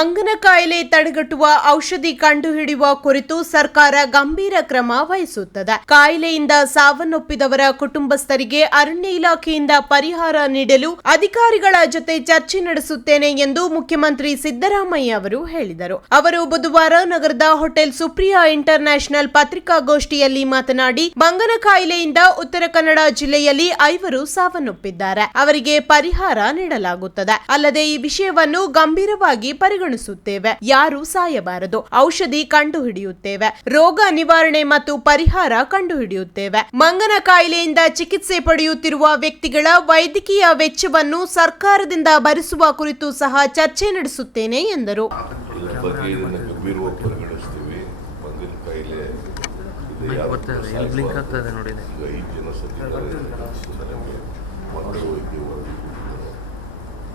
ಮಂಗನ ಕಾಯಿಲೆ ತಡೆಗಟ್ಟುವ ಔಷಧಿ ಕಂಡುಹಿಡಿಯುವ ಕುರಿತು ಸರ್ಕಾರ ಗಂಭೀರ ಕ್ರಮ ವಹಿಸುತ್ತದೆ. ಕಾಯಿಲೆಯಿಂದ ಸಾವನ್ನಪ್ಪಿದವರ ಕುಟುಂಬಸ್ಥರಿಗೆ ಅರಣ್ಯ ಇಲಾಖೆಯಿಂದ ಪರಿಹಾರ ನೀಡಲು ಅಧಿಕಾರಿಗಳ ಜೊತೆ ಚರ್ಚೆ ನಡೆಸುತ್ತೇನೆ ಎಂದು ಮುಖ್ಯಮಂತ್ರಿ ಸಿದ್ದರಾಮಯ್ಯ ಅವರು ಹೇಳಿದರು. ಅವರು ಬುಧವಾರ ನಗರದ ಹೋಟೆಲ್ ಸುಪ್ರಿಯಾ ಇಂಟರ್ ನ್ಯಾಷನಲ್ ಪತ್ರಿಕಾಗೋಷ್ಠಿಯಲ್ಲಿ ಮಾತನಾಡಿ ಮಂಗನ ಕಾಯಿಲೆಯಿಂದ ಉತ್ತರ ಕನ್ನಡ ಜಿಲ್ಲೆಯಲ್ಲಿ ಐವರು ಸಾವನ್ನಪ್ಪಿದ್ದಾರೆ. ಅವರಿಗೆ ಪರಿಹಾರ ನೀಡಲಾಗುತ್ತದೆ. ಅಲ್ಲದೆ ಈ ವಿಷಯವನ್ನು ಗಂಭೀರವಾಗಿ ಪರಿಗಣಿಸುತ್ತೇವೆ ಯಾರು ಸಾಯಬಾರದು. ಔಷಧಿ ಕಂಡುಹಿಡಿಯುತ್ತೇವೆ. ರೋಗ ನಿವಾರಣೆ ಮತ್ತು ಪರಿಹಾರ ಕಂಡುಹಿಡಿಯುತ್ತೇವೆ. ಮಂಗನ ಕಾಯಿಲೆಯಿಂದ ಚಿಕಿತ್ಸೆ ಪಡೆಯುತ್ತಿರುವ ವ್ಯಕ್ತಿಗಳ ವೈದ್ಯಕೀಯ ವೆಚ್ಚವನ್ನು ಸರ್ಕಾರದಿಂದ ಭರಿಸುವ ಕುರಿತು ಸಹ ಚರ್ಚೆ ನಡೆಸುತ್ತೇನೆ ಎಂದರು.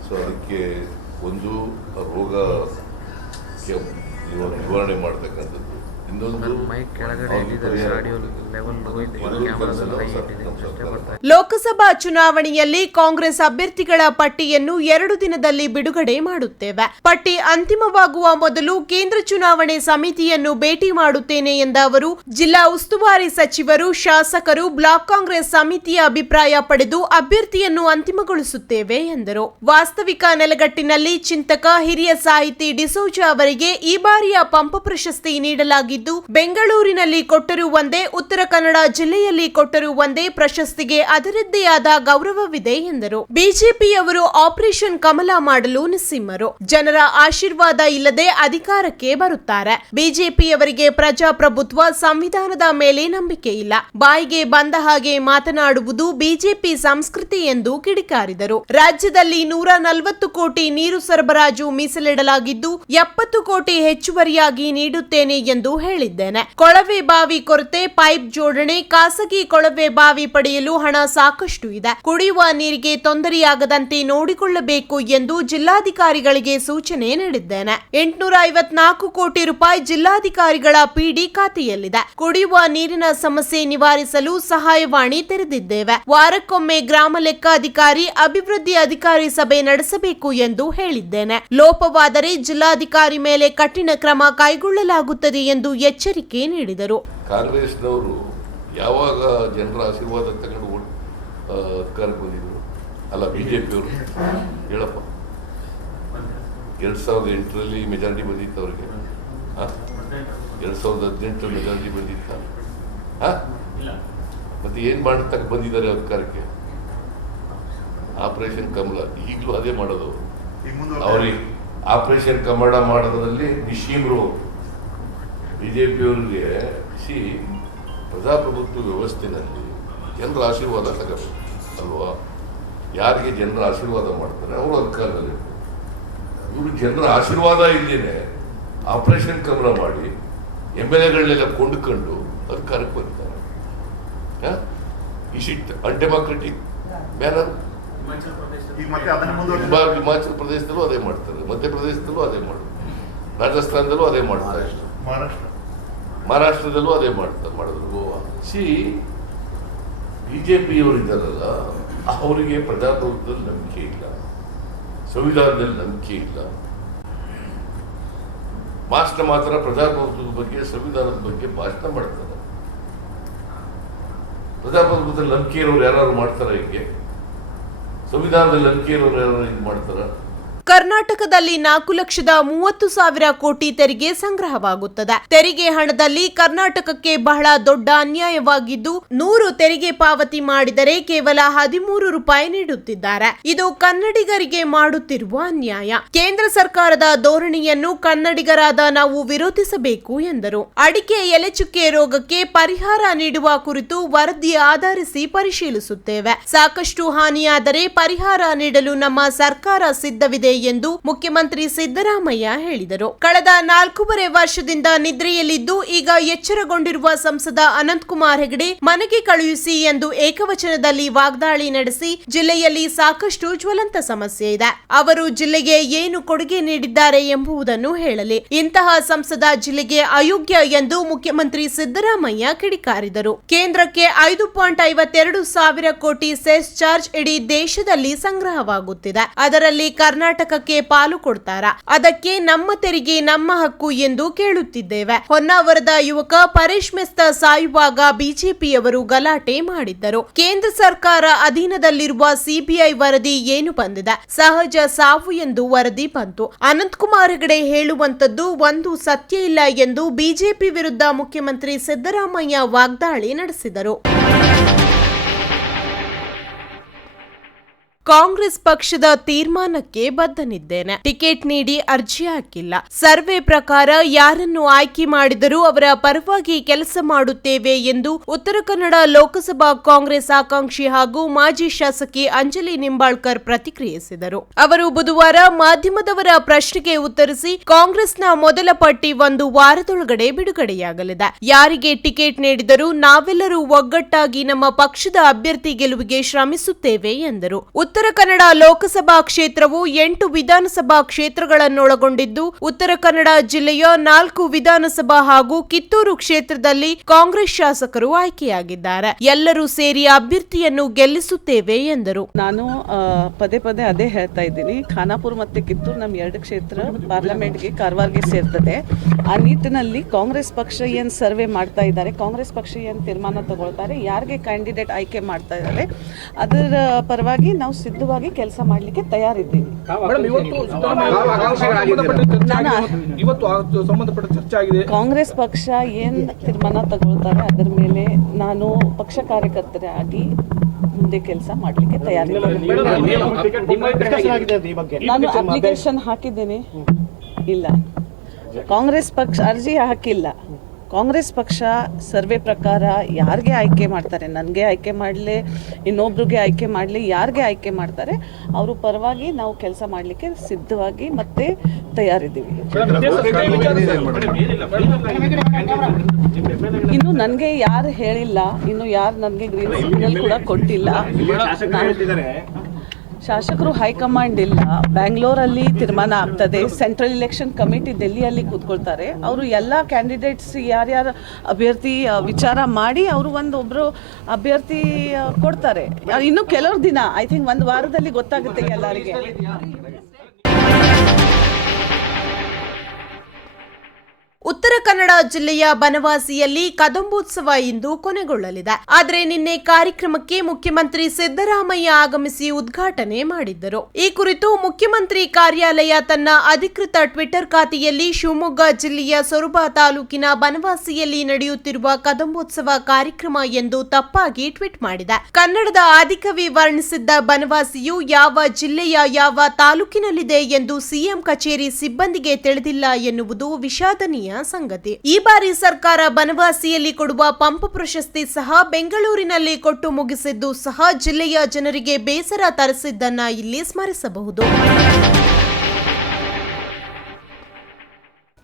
ಸೊ ಅದಕ್ಕೆ ಒಂದು ರೋಗ ನಿವಾರಣೆ ಮಾಡ್ತಕ್ಕಂಥದ್ದು. ಲೋಕಸಭಾ ಚುನಾವಣೆಯಲ್ಲಿ ಕಾಂಗ್ರೆಸ್ ಅಭ್ಯರ್ಥಿಗಳ ಪಟ್ಟಿಯನ್ನು ಎರಡು ದಿನದಲ್ಲಿ ಬಿಡುಗಡೆ ಮಾಡುತ್ತೇವೆ. ಪಟ್ಟಿ ಅಂತಿಮವಾಗುವ ಮೊದಲು ಕೇಂದ್ರ ಚುನಾವಣೆ ಸಮಿತಿಯನ್ನು ಭೇಟಿ ಮಾಡುತ್ತೇನೆ ಎಂದ ಅವರು ಜಿಲ್ಲಾ ಉಸ್ತುವಾರಿ ಸಚಿವರು ಶಾಸಕರು ಬ್ಲಾಕ್ ಕಾಂಗ್ರೆಸ್ ಸಮಿತಿಯ ಅಭಿಪ್ರಾಯ ಪಡೆದು ಅಭ್ಯರ್ಥಿಯನ್ನು ಅಂತಿಮಗೊಳಿಸುತ್ತೇವೆ ಎಂದರು. ವಾಸ್ತವಿಕ ನೆಲಗಟ್ಟಿನಲ್ಲಿ ಚಿಂತಕ ಹಿರಿಯ ಸಾಹಿತಿ ಡಿಸೋಜಾ ಅವರಿಗೆ ಈ ಬಾರಿಯ ಪಂಪ ಪ್ರಶಸ್ತಿ ನೀಡಲಾಗಿದ್ದು ಬೆಂಗಳೂರಿನಲ್ಲಿ ಕೊಟ್ಟರೂ ಒಂದೇ ಉತ್ತರ ಕನ್ನಡ ಜಿಲ್ಲೆಯಲ್ಲಿ ಕೊಟ್ಟರೂ ಒಂದೇ ಪ್ರಶಸ್ತಿಗೆ ಅದರದ್ದೇ ಆದ ಗೌರವವಿದೆ ಎಂದರು. ಬಿಜೆಪಿಯವರು ಆಪರೇಷನ್ ಕಮಲ ಮಾಡಲು ನಿಸ್ಸಿಮ್ಮರು. ಜನರ ಆಶೀರ್ವಾದ ಇಲ್ಲದೆ ಅಧಿಕಾರಕ್ಕೆ ಬರುತ್ತಾರೆ. ಬಿಜೆಪಿಯವರಿಗೆ ಪ್ರಜಾಪ್ರಭುತ್ವ ಸಂವಿಧಾನದ ಮೇಲೆ ನಂಬಿಕೆ ಇಲ್ಲ. ಬಾಯಿಗೆ ಬಂದ ಹಾಗೆ ಮಾತನಾಡುವುದು ಬಿಜೆಪಿ ಸಂಸ್ಕೃತಿ ಎಂದು ಕಿಡಿಕಾರಿದರು. ರಾಜ್ಯದಲ್ಲಿ ನೂರ ನಲವತ್ತು ಕೋಟಿ ನೀರು ಸರಬರಾಜು ಮೀಸಲಿಡಲಾಗಿದ್ದು, ಎಪ್ಪತ್ತು ಕೋಟಿ ಹೆಚ್ಚುವರಿಯಾಗಿ ನೀಡುತ್ತೇನೆ ಎಂದು ಹೇಳಿದ್ದೇನೆ. ಕೊಳವೆ ಬಾವಿ ಕೊರತೆ, ಪೈಪ್ ಜೋಡಣೆ, ಖಾಸಗಿ ಕೊಳವೆ ಬಾವಿ ಪಡೆಯಲು ಹಣ ಸಾಕಷ್ಟು ಇದೆ. ಕುಡಿಯುವ ನೀರಿಗೆ ತೊಂದರೆಯಾಗದಂತೆ ನೋಡಿಕೊಳ್ಳಬೇಕು ಎಂದು ಜಿಲ್ಲಾಧಿಕಾರಿಗಳಿಗೆ ಸೂಚನೆ ನೀಡಿದ್ದೇನೆ. ಎಂಟುನೂರ ಐವತ್ನಾಲ್ಕು ಕೋಟಿ ರೂಪಾಯಿ ಜಿಲ್ಲಾಧಿಕಾರಿಗಳ ಪಿಡಿ ಖಾತೆಯಲ್ಲಿದೆ. ಕುಡಿಯುವ ನೀರಿನ ಸಮಸ್ಯೆ ನಿವಾರಿಸಲು ಸಹಾಯವಾಣಿ ತೆರೆದಿದ್ದೇವೆ. ವಾರಕ್ಕೊಮ್ಮೆ ಗ್ರಾಮ ಲೆಕ್ಕಾಧಿಕಾರಿ, ಅಭಿವೃದ್ಧಿ ಅಧಿಕಾರಿ ಸಭೆ ನಡೆಸಬೇಕು ಎಂದು ಹೇಳಿದ್ದೇನೆ. ಲೋಪವಾದರೆ ಜಿಲ್ಲಾಧಿಕಾರಿ ಮೇಲೆ ಕಠಿಣ ಕ್ರಮ ಕೈಗೊಳ್ಳಲಾಗುತ್ತದೆ ಎಂದು ಎಚ್ಚರಿಕೆ ನೀಡಿದರು. ಕಾಂಗ್ರೆಸ್ನವರು ಯಾವಾಗ ಜನರ ಆಶೀರ್ವಾದ ತಗೊಂಡು ಅಧಿಕಾರಕ್ಕೆ ಬಂದಿದ್ರು? ಅಲ್ಲ ಬಿ ಜೆ ಪಿಯವರು ಹೇಳಪ್ಪ. ಎರಡು ಸಾವಿರದ ಎಂಟರಲ್ಲಿ ಮೆಜಾರಿಟಿ ಬಂದಿತ್ತು ಅವ್ರಿಗೆ. ಎರಡು ಸಾವಿರದ ಹದಿನೆಂಟರಲ್ಲಿ ಮೆಜಾರಿಟಿ ಬಂದಿತ್ತ? ಹಾಂ? ಮತ್ತೆ ಏನು ಮಾಡ್ತಕ್ಕ ಬಂದಿದ್ದಾರೆ ಅಧಿಕಾರಕ್ಕೆ? ಆಪರೇಷನ್ ಕಮಲ ಈಗಲೂ ಅದೇ ಮಾಡೋದು ಅವರು. ಅವ್ರಿಗೆ ಆಪರೇಷನ್ ಕಮಲ ಮಾಡೋದ್ರಲ್ಲಿ ನಿಶೀಮ್ರು ಬಿ ಜೆ ಪಿಯವರಿಗೆ ಸಿ ಪ್ರಜಾಪ್ರಭುತ್ವ ವ್ಯವಸ್ಥೆನಲ್ಲಿ ಜನರ ಆಶೀರ್ವಾದ ತಗೋಬೇಕು ಅಲ್ವಾ? ಯಾರಿಗೆ ಜನರ ಆಶೀರ್ವಾದ ಮಾಡ್ತಾರೆ ಅವರು ಅಧಿಕಾರದಲ್ಲಿ ಇವರು ಜನರ ಆಶೀರ್ವಾದ ಇಲ್ಲದೇ ಆಪರೇಷನ್ ಕಮಲ ಮಾಡಿ ಎಂ ಎಲ್ ಎಗಳನ್ನೆಲ್ಲ ಕೊಂಡುಕೊಂಡು ಅಧಿಕಾರಕ್ಕೆ ಬರ್ತಾರೆ ಇಶಿಟ್ ಅನ್ಡೆಮಾಕ್ರೆಟಿಕ್ ಮ್ಯಾನರ್ ಹಿಮಾಚಲ ಪ್ರದೇಶದಲ್ಲೂ ಅದೇ ಮಾಡ್ತಾರೆ ಮಧ್ಯಪ್ರದೇಶದಲ್ಲೂ ಅದೇ ಮಾಡ್ತಾರೆ ರಾಜಸ್ಥಾನದಲ್ಲೂ ಅದೇ ಮಾಡ್ತಾರೆ. ಮಹಾರಾಷ್ಟ್ರ. ಮಹಾರಾಷ್ಟ್ರದಲ್ಲೂ ಅದೇ ಮಾಡ್ತಾರೆ ಮಾಡಿದ್ರು ಗೋವಾ. ಸಿ ಬಿ ಜೆ ಪಿಯವರು ಇದ್ದಾರಲ್ಲ, ಅವರಿಗೆ ಪ್ರಜಾಪ್ರಭುತ್ವದಲ್ಲಿ ನಂಬಿಕೆ ಇಲ್ಲ. ಸಂವಿಧಾನದಲ್ಲಿ ನಂಬಿಕೆ ಇಲ್ಲ. ಭಾಷಣ ಮಾತ್ರ ಪ್ರಜಾಪ್ರಭುತ್ವದ ಬಗ್ಗೆ, ಸಂವಿಧಾನದ ಬಗ್ಗೆ ಭಾಷಣ ಮಾಡ್ತಾರೆ. ಪ್ರಜಾಪ್ರಭುತ್ವದಲ್ಲಿ ನಂಬಿಕೆ ಇರೋರು ಯಾರು ಮಾಡ್ತಾರೆ ಹಿಂಗೆ? ಸಂವಿಧಾನದಲ್ಲಿ ನಂಬಿಕೆ ಇರೋರು ಯಾರು ಹಿಂಗೆ ಮಾಡ್ತಾರ? ಕರ್ನಾಟಕದಲ್ಲಿ ನಾಲ್ಕು ಲಕ್ಷದ ಮೂವತ್ತು ಸಾವಿರ ಕೋಟಿ ತೆರಿಗೆ ಸಂಗ್ರಹವಾಗುತ್ತದೆ. ತೆರಿಗೆ ಹಣದಲ್ಲಿ ಕರ್ನಾಟಕಕ್ಕೆ ಬಹಳ ದೊಡ್ಡ ಅನ್ಯಾಯವಾಗಿದ್ದು, ನೂರು ತೆರಿಗೆ ಪಾವತಿ ಮಾಡಿದರೆ ಕೇವಲ ಹದಿಮೂರು ರೂಪಾಯಿ ನೀಡುತ್ತಿದ್ದಾರೆ. ಇದು ಕನ್ನಡಿಗರಿಗೆ ಮಾಡುತ್ತಿರುವ ಅನ್ಯಾಯ. ಕೇಂದ್ರ ಸರ್ಕಾರದ ಧೋರಣೆಯನ್ನು ಕನ್ನಡಿಗರಾದ ನಾವು ವಿರೋಧಿಸಬೇಕು ಎಂದರು. ಅಡಿಕೆ ಎಲೆಚುಕ್ಕೆ ರೋಗಕ್ಕೆ ಪರಿಹಾರ ನೀಡುವ ಕುರಿತು ವರದಿ ಆಧರಿಸಿ ಪರಿಶೀಲಿಸುತ್ತೇವೆ. ಸಾಕಷ್ಟು ಹಾನಿಯಾದರೆ ಪರಿಹಾರ ನೀಡಲು ನಮ್ಮ ಸರ್ಕಾರ ಸಿದ್ಧವಿದೆ ಎಂದು ಮುಖ್ಯಮಂತ್ರಿ ಸಿದ್ದರಾಮಯ್ಯ ಹೇಳಿದರು. ಕಳೆದ ನಾಲ್ಕೂವರೆ ವರ್ಷದಿಂದ ನಿದ್ರೆಯಲ್ಲಿದ್ದು ಈಗ ಎಚ್ಚರಗೊಂಡಿರುವ ಸಂಸದ ಅನಂತಕುಮಾರ್ ಹೆಗಡೆ ಮನೆಗೆ ಕಳುಹಿಸಿ ಎಂದು ಏಕವಚನದಲ್ಲಿ ವಾಗ್ದಾಳಿ ನಡೆಸಿ ಜಿಲ್ಲೆಯಲ್ಲಿ ಸಾಕಷ್ಟು ಜ್ವಲಂತ ಸಮಸ್ಯೆ ಇದೆ. ಅವರು ಜಿಲ್ಲೆಗೆ ಏನು ಕೊಡುಗೆ ನೀಡಿದ್ದಾರೆ ಎಂಬುದನ್ನು ಹೇಳಲಿ. ಇಂತಹ ಸಂಸದ ಜಿಲ್ಲೆಗೆ ಅಯೋಗ್ಯ ಎಂದು ಮುಖ್ಯಮಂತ್ರಿ ಸಿದ್ದರಾಮಯ್ಯ ಕಿಡಿಕಾರಿದರು. ಕೇಂದ್ರಕ್ಕೆ ಐದು ಪಾಯಿಂಟ್ ಐವತ್ತೆರಡು ಸಾವಿರ ಕೋಟಿ ಸೆಸ್ ಚಾರ್ಜ್ ಇಡೀ ದೇಶದಲ್ಲಿ ಸಂಗ್ರಹವಾಗುತ್ತಿದೆ. ಅದರಲ್ಲಿ ಕರ್ನಾಟಕ ಘಟಕಕ್ಕೆ ಪಾಲು ಕೊಡ್ತಾರ. ಅದಕ್ಕೆ ನಮ್ಮ ತೆರಿಗೆ ನಮ್ಮ ಹಕ್ಕು ಎಂದು ಕೇಳುತ್ತಿದ್ದೇವೆ. ಹೊನ್ನಾವರದ ಯುವಕ ಪರೇಶ್ ಮೆಸ್ತ ಸಾಯುವಾಗ ಬಿಜೆಪಿಯವರು ಗಲಾಟೆ ಮಾಡಿದ್ದರು. ಕೇಂದ್ರ ಸರ್ಕಾರ ಅಧೀನದಲ್ಲಿರುವ ಸಿಬಿಐ ವರದಿ ಏನು ಬಂದಿದೆ? ಸಹಜ ಸಾವು ಎಂದು ವರದಿ ಬಂತು. ಅನಂತಕುಮಾರ್ ಹೆಗಡೆ ಹೇಳುವಂತದ್ದು ಒಂದು ಸತ್ಯ ಇಲ್ಲ ಎಂದು ಬಿಜೆಪಿ ವಿರುದ್ಧ ಮುಖ್ಯಮಂತ್ರಿ ಸಿದ್ದರಾಮಯ್ಯ ವಾಗ್ದಾಳಿ ನಡೆಸಿದರು. ಕಾಂಗ್ರೆಸ್ ಪಕ್ಷದ ತೀರ್ಮಾನಕ್ಕೆ ಬದ್ಧನಿದ್ದೇನೆ. ಟಿಕೆಟ್ ನೀಡಿ ಅರ್ಜಿ ಹಾಕಿಲ್ಲ. ಸರ್ವೆ ಪ್ರಕಾರ ಯಾರನ್ನು ಆಯ್ಕೆ ಮಾಡಿದರೂ ಅವರ ಪರವಾಗಿ ಕೆಲಸ ಮಾಡುತ್ತೇವೆ ಎಂದು ಉತ್ತರ ಕನ್ನಡ ಲೋಕಸಭಾ ಕಾಂಗ್ರೆಸ್ ಆಕಾಂಕ್ಷಿ ಹಾಗೂ ಮಾಜಿ ಶಾಸಕಿ ಅಂಜಲಿ ನಿಂಬಾಳ್ಕರ್ ಪ್ರತಿಕ್ರಿಯಿಸಿದರು. ಅವರು ಬುಧವಾರ ಮಾಧ್ಯಮದವರ ಪ್ರಶ್ನೆಗೆ ಉತ್ತರಿಸಿ, ಕಾಂಗ್ರೆಸ್ನ ಮೊದಲ ಪಟ್ಟಿ ಒಂದು ವಾರದೊಳಗಡೆ ಬಿಡುಗಡೆಯಾಗಲಿದೆ. ಯಾರಿಗೆ ಟಿಕೆಟ್ ನೀಡಿದರೂ ನಾವೆಲ್ಲರೂ ಒಗ್ಗಟ್ಟಾಗಿ ನಮ್ಮ ಪಕ್ಷದ ಅಭ್ಯರ್ಥಿ ಗೆಲುವಿಗೆ ಶ್ರಮಿಸುತ್ತೇವೆ ಎಂದರು. ಉತ್ತರ ಕನ್ನಡ ಲೋಕಸಭಾ ಕ್ಷೇತ್ರವು ಎಂಟು ವಿಧಾನಸಭಾ ಕ್ಷೇತ್ರಗಳನ್ನೊಳಗೊಂಡಿದ್ದು, ಉತ್ತರ ಕನ್ನಡ ಜಿಲ್ಲೆಯ ನಾಲ್ಕು ವಿಧಾನಸಭಾ ಹಾಗೂ ಕಿತ್ತೂರು ಕ್ಷೇತ್ರದಲ್ಲಿ ಕಾಂಗ್ರೆಸ್ ಶಾಸಕರು ಆಯ್ಕೆಯಾಗಿದ್ದಾರೆ. ಎಲ್ಲರೂ ಸೇರಿ ಅಭ್ಯರ್ಥಿಯನ್ನು ಗೆಲ್ಲಿಸುತ್ತೇವೆ ಎಂದರು. ನಾನು ಪದೇ ಪದೇ ಅದೇ ಹೇಳ್ತಾ ಇದ್ದೀನಿ. ಖಾನಾಪುರ ಮತ್ತೆ ಕಿತ್ತೂರು ನಮ್ಮ ಎರಡು ಕ್ಷೇತ್ರ ಪಾರ್ಲಿಮೆಂಟ್ಗೆ ಕಾರವಾರ್ಗೆ ಸೇರ್ತದೆ. ಆ ನಿಟ್ಟಿನಲ್ಲಿ ಕಾಂಗ್ರೆಸ್ ಪಕ್ಷ ಏನು ಸರ್ವೆ ಮಾಡ್ತಾ ಇದ್ದಾರೆ, ಕಾಂಗ್ರೆಸ್ ಪಕ್ಷ ಏನು ತೀರ್ಮಾನ ತಗೊಳ್ತಾರೆ, ಯಾರಿಗೆ ಕ್ಯಾಂಡಿಡೇಟ್ ಆಯ್ಕೆ ಮಾಡ್ತಾ ಇದ್ದಾರೆ, ಅದರ ಪರವಾಗಿ ನಾವು ಸಿದ್ಧವಾಗಿ ಕೆಲಸ ಮಾಡಲಿಕ್ಕೆ ತಯಾರಿದ್ದೀವಿ. ಕಾಂಗ್ರೆಸ್ ಪಕ್ಷ ಏನು ತೀರ್ಮಾನ ತಗೊಳ್ತಾರೆ ಅದರ ಮೇಲೆ ನಾನು ಪಕ್ಷ ಕಾರ್ಯಕರ್ತರಾಗಿ ಮುಂದೆ ಕೆಲಸ ಮಾಡಲಿಕ್ಕೆ ತಯಾರಿದ್ದೀನಿ. ನಾನು ಅಪ್ಲಿಕೇಶನ್ ಹಾಕಿದ್ದೇನೆ. ಇಲ್ಲ. ಕಾಂಗ್ರೆಸ್ ಪಕ್ಷ ಅರ್ಜಿ ಹಾಕಿಲ್ಲ. ಕಾಂಗ್ರೆಸ್ ಪಕ್ಷ ಸರ್ವೆ ಪ್ರಕಾರ ಯಾರಿಗೆ ಆಯ್ಕೆ ಮಾಡ್ತಾರೆ? ನನಗೆ ಆಯ್ಕೆ ಮಾಡಲಿ, ಇನ್ನೊಬ್ರಿಗೆ ಆಯ್ಕೆ ಮಾಡಲಿ ಯಾರಿಗೆ ಆಯ್ಕೆ ಮಾಡ್ತಾರೆ? ಅವರು ಪರವಾಗಿ ನಾವು ಕೆಲಸ ಮಾಡಲಿಕ್ಕೆ ಸಿದ್ಧವಾಗಿ ಮತ್ತೆ ತಯಾರಿದ್ದೀವಿ. ಇನ್ನು ನನಗೆ ಯಾರು ಹೇಳಿಲ್ಲ, ಇನ್ನು ಯಾರು ನನಗೆ ಗ್ರೀನ್ ಸಿಗ್ನಲ್ ಕೂಡ ಕೊಟ್ಟಿಲ್ಲ. ಶಾಸಕರು ಹೈಕಮಾಂಡ್ ಇಲ್ಲ. ಬ್ಯಾಂಗ್ಳೂರಲ್ಲಿ ತೀರ್ಮಾನ ಆಗ್ತದೆ. ಸೆಂಟ್ರಲ್ ಇಲೆಕ್ಷನ್ ಕಮಿಟಿ ಡೆಲ್ಲಿಯಲ್ಲಿ ಕೂತ್ಕೊಳ್ತಾರೆ. ಅವರು ಎಲ್ಲ ಕ್ಯಾಂಡಿಡೇಟ್ಸ್ ಯಾರ್ಯಾರ ಅಭ್ಯರ್ಥಿ ವಿಚಾರ ಮಾಡಿ ಅವರು ಒಂದು ಒಬ್ಬರು ಅಭ್ಯರ್ಥಿ ಕೊಡ್ತಾರೆ. ಇನ್ನು ಕೆಲವ್ರು ದಿನ. ಐ ಥಿಂಕ್ ಒಂದು ವಾರದಲ್ಲಿ ಗೊತ್ತಾಗುತ್ತೆ ಎಲ್ಲರಿಗೆ. ಕನ್ನಡ ಜಿಲ್ಲೆಯ ಬನವಾಸಿಯಲ್ಲಿ ಕದಂಬೋತ್ಸವ ಇಂದು ಕೊನೆಗೊಳ್ಳಲಿದೆ. ಆದರೆ ನಿನ್ನೆ ಕಾರ್ಯಕ್ರಮಕ್ಕೆ ಮುಖ್ಯಮಂತ್ರಿ ಸಿದ್ದರಾಮಯ್ಯ ಆಗಮಿಸಿ ಉದ್ಘಾಟನೆ ಮಾಡಿದ್ದರು. ಈ ಕುರಿತು ಮುಖ್ಯಮಂತ್ರಿ ಕಾರ್ಯಾಲಯ ತನ್ನ ಅಧಿಕೃತ ಟ್ವಿಟರ್ ಖಾತೆಯಲ್ಲಿ ಶಿವಮೊಗ್ಗ ಜಿಲ್ಲೆಯ ಸೊರಬ ತಾಲೂಕಿನ ಬನವಾಸಿಯಲ್ಲಿ ನಡೆಯುತ್ತಿರುವ ಕದಂಬೋತ್ಸವ ಕಾರ್ಯಕ್ರಮ ಎಂದು ತಪ್ಪಾಗಿ ಟ್ವೀಟ್ ಮಾಡಿದೆ. ಕನ್ನಡದ ಆದಿಕವಿ ವರ್ಣಿಸಿದ್ದ ಬನವಾಸಿಯು ಯಾವ ಜಿಲ್ಲೆಯ ಯಾವ ತಾಲೂಕಿನಲ್ಲಿದೆ ಎಂದು ಸಿಎಂ ಕಚೇರಿ ಸಿಬ್ಬಂದಿಗೆ ತಿಳಿದಿಲ್ಲ ಎನ್ನುವುದು ವಿಷಾದನೀಯ ಸಂಗತಿ. ಈ ಬಾರಿ ಸರ್ಕಾರ ಬನವಾಸಿಯಲ್ಲಿ ಕೊಡುವ ಪಂಪ ಪ್ರಶಸ್ತಿ ಸಹ ಬೆಂಗಳೂರಿನಲ್ಲಿ ಕೊಟ್ಟು ಮುಗಿಸಿದ್ದು ಸಹ ಜಿಲ್ಲೆಯ ಜನರಿಗೆ ಬೇಸರ ತರಿಸಿದ್ದನ್ನ ಇಲ್ಲಿ ಸ್ಮರಿಸಬಹುದು.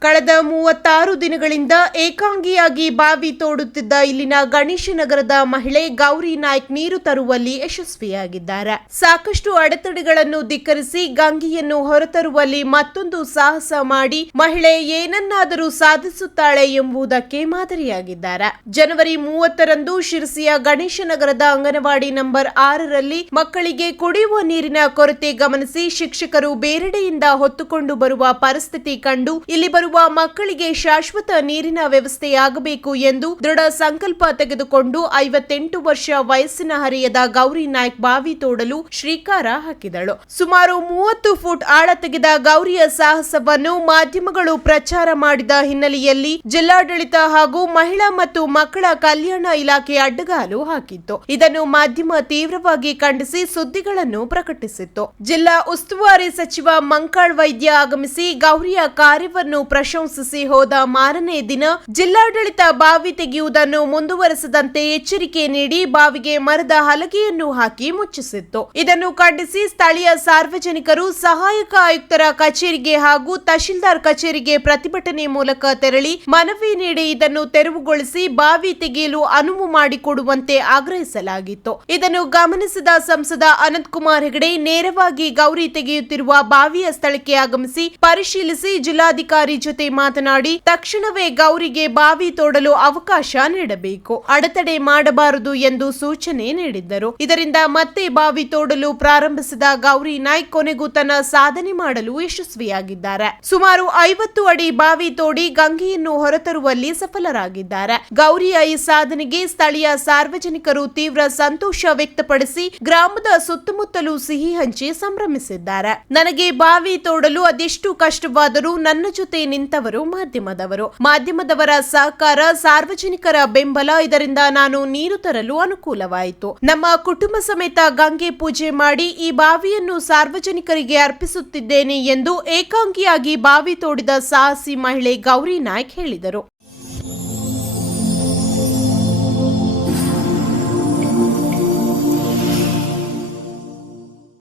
ಕಳೆದ ಮೂವತ್ತಾರು ದಿನಗಳಿಂದ ಏಕಾಂಗಿಯಾಗಿ ಬಾವಿ ತೋಡುತ್ತಿದ್ದ ಇಲ್ಲಿನ ಗಣೇಶ ನಗರದ ಮಹಿಳೆ ಗೌರಿ ನಾಯ್ಕ್ ನೀರು ತರುವಲ್ಲಿ ಯಶಸ್ವಿಯಾಗಿದ್ದಾರೆ. ಸಾಕಷ್ಟು ಅಡೆತಡೆಗಳನ್ನು ಧಿಕ್ಕರಿಸಿ ಗಂಗಿಯನ್ನು ಹೊರತರುವಲ್ಲಿ ಮತ್ತೊಂದು ಸಾಹಸ ಮಾಡಿ ಮಹಿಳೆ ಏನನ್ನಾದರೂ ಸಾಧಿಸುತ್ತಾಳೆ ಎಂಬುದಕ್ಕೆ ಮಾದರಿಯಾಗಿದ್ದಾರೆ. ಜನವರಿ ಮೂವತ್ತರಂದು ಶಿರಸಿಯ ಗಣೇಶ ನಗರದ ಅಂಗನವಾಡಿ ನಂಬರ್ ಆರರಲ್ಲಿ ಮಕ್ಕಳಿಗೆ ಕುಡಿಯುವ ನೀರಿನ ಕೊರತೆ ಗಮನಿಸಿ ಶಿಕ್ಷಕರು ಬೇರೆಡೆಯಿಂದ ಹೊತ್ತುಕೊಂಡು ಬರುವ ಪರಿಸ್ಥಿತಿ ಕಂಡು ಇಲ್ಲಿ ಬರುವ ಮಕ್ಕಳಿಗೆ ಶಾಶ್ವತ ನೀರಿನ ವ್ಯವಸ್ಥೆಯಾಗಬೇಕು ಎಂದು ದೃಢ ಸಂಕಲ್ಪ ತೆಗೆದುಕೊಂಡು ಐವತ್ತೆಂಟು ವರ್ಷ ವಯಸ್ಸಿನ ಹರಿಯದ ಗೌರಿ ನಾಯ್ಕ್ ಬಾವಿ ತೋಡಲು ಶ್ರೀಕಾರ ಹಾಕಿದಳು. ಸುಮಾರು ಮೂವತ್ತು ಫುಟ್ ಆಳ ತೆಗೆದ ಗೌರಿಯ ಸಾಹಸವನ್ನು ಮಾಧ್ಯಮಗಳು ಪ್ರಚಾರ ಮಾಡಿದ ಹಿನ್ನೆಲೆಯಲ್ಲಿ ಜಿಲ್ಲಾಡಳಿತ ಹಾಗೂ ಮಹಿಳಾ ಮತ್ತು ಮಕ್ಕಳ ಕಲ್ಯಾಣ ಇಲಾಖೆ ಅಡ್ಡಗಾಲು ಹಾಕಿತ್ತು. ಇದನ್ನು ಮಾಧ್ಯಮ ತೀವ್ರವಾಗಿ ಖಂಡಿಸಿ ಸುದ್ದಿಗಳನ್ನು ಪ್ರಕಟಿಸಿತ್ತು. ಜಿಲ್ಲಾ ಉಸ್ತುವಾರಿ ಸಚಿವ ಮಂಕಾಳ್ ವೈದ್ಯ ಆಗಮಿಸಿ ಗೌರಿಯ ಕಾರ್ಯವನ್ನು ಪ್ರಶಂಸಿಸಿ ಹೋದ ಮಾರನೇ ದಿನ ಜಿಲ್ಲಾಡಳಿತ ಬಾವಿ ತೆಗೆಯುವುದನ್ನು ಮುಂದುವರೆಸದಂತೆ ಎಚ್ಚರಿಕೆ ನೀಡಿ ಬಾವಿಗೆ ಮರದ ಹಲಗೆಯನ್ನು ಹಾಕಿ ಮುಚ್ಚಿಸಿತ್ತು. ಇದನ್ನು ಖಂಡಿಸಿ ಸ್ಥಳೀಯ ಸಾರ್ವಜನಿಕರು, ಸಹಾಯಕ ಆಯುಕ್ತರ ಕಚೇರಿಗೆ ಹಾಗೂ ತಹಶೀಲ್ದಾರ್ ಕಚೇರಿಗೆ ಪ್ರತಿಭಟನೆ ಮೂಲಕ ತೆರಳಿ ಮನವಿ ನೀಡಿ ಇದನ್ನು ತೆರವುಗೊಳಿಸಿ ಬಾವಿ ತೆಗೆಯಲು ಅನುವು ಮಾಡಿಕೊಡುವಂತೆ ಆಗ್ರಹಿಸಲಾಗಿತ್ತು. ಇದನ್ನು ಗಮನಿಸಿದ ಸಂಸದ ಅನಂತಕುಮಾರ್ ಹೆಗಡೆ ನೇರವಾಗಿ ಗೌರಿ ತೆಗೆಯುತ್ತಿರುವ ಬಾವಿಯ ಸ್ಥಳಕ್ಕೆ ಆಗಮಿಸಿ ಪರಿಶೀಲಿಸಿ ಜಿಲ್ಲಾಧಿಕಾರಿ ಜೊತೆ ಮಾತನಾಡಿ ತಕ್ಷಣವೇ ಗೌರಿಗೆ ಬಾವಿ ತೋಡಲು ಅವಕಾಶ ನೀಡಬೇಕು. ಅಡೆತಡೆ ಮಾಡಬಾರದು ಎಂದು ಸೂಚನೆ ನೀಡಿದ್ದರು. ಇದರಿಂದ ಮತ್ತೆ ಬಾವಿ ತೋಡಲು ಪ್ರಾರಂಭಿಸಿದ ಗೌರಿ ನಾಯ್ಕ್ ಕೊನೆಗೂ ತನ್ನ ಸಾಧನೆ ಮಾಡಲು ಯಶಸ್ವಿಯಾಗಿದ್ದಾರೆ. ಸುಮಾರು ಐವತ್ತು ಅಡಿ ಬಾವಿ ತೋಡಿ ಗಂಗೆಯನ್ನು ಹೊರತರುವಲ್ಲಿ ಸಫಲರಾಗಿದ್ದಾರೆ. ಗೌರಿಯ ಈ ಸಾಧನೆಗೆ ಸ್ಥಳೀಯ ಸಾರ್ವಜನಿಕರು ತೀವ್ರ ಸಂತೋಷ ವ್ಯಕ್ತಪಡಿಸಿ ಗ್ರಾಮದ ಸುತ್ತಮುತ್ತಲೂ ಸಿಹಿ ಹಂಚಿ ಸಂಭ್ರಮಿಸಿದ್ದಾರೆ. ನನಗೆ ಬಾವಿ ತೋಡಲು ಅದೆಷ್ಟು ಕಷ್ಟವಾದರೂ ನನ್ನ ಜೊತೆ ನಿಂತವರು, ಮಾಧ್ಯಮದವರು. ಮಾಧ್ಯಮದವರ ಸಹಕಾರ, ಸಾರ್ವಜನಿಕರ ಬೆಂಬಲ, ಇದರಿಂದ ನಾನು ನೀರು ತರಲು ಅನುಕೂಲವಾಯಿತು. ನಮ್ಮ ಕುಟುಂಬ ಸಮೇತ ಗಂಗೆ ಪೂಜೆ ಮಾಡಿ ಈ ಬಾವಿಯನ್ನು ಸಾರ್ವಜನಿಕರಿಗೆ ಅರ್ಪಿಸುತ್ತಿದ್ದೇನೆ ಎಂದು ಏಕಾಂಗಿಯಾಗಿ ಬಾವಿ ತೋಡಿದ ಸಾಹಸಿ ಮಹಿಳೆ ಗೌರಿ ನಾಯ್ಕ್ ಹೇಳಿದರು.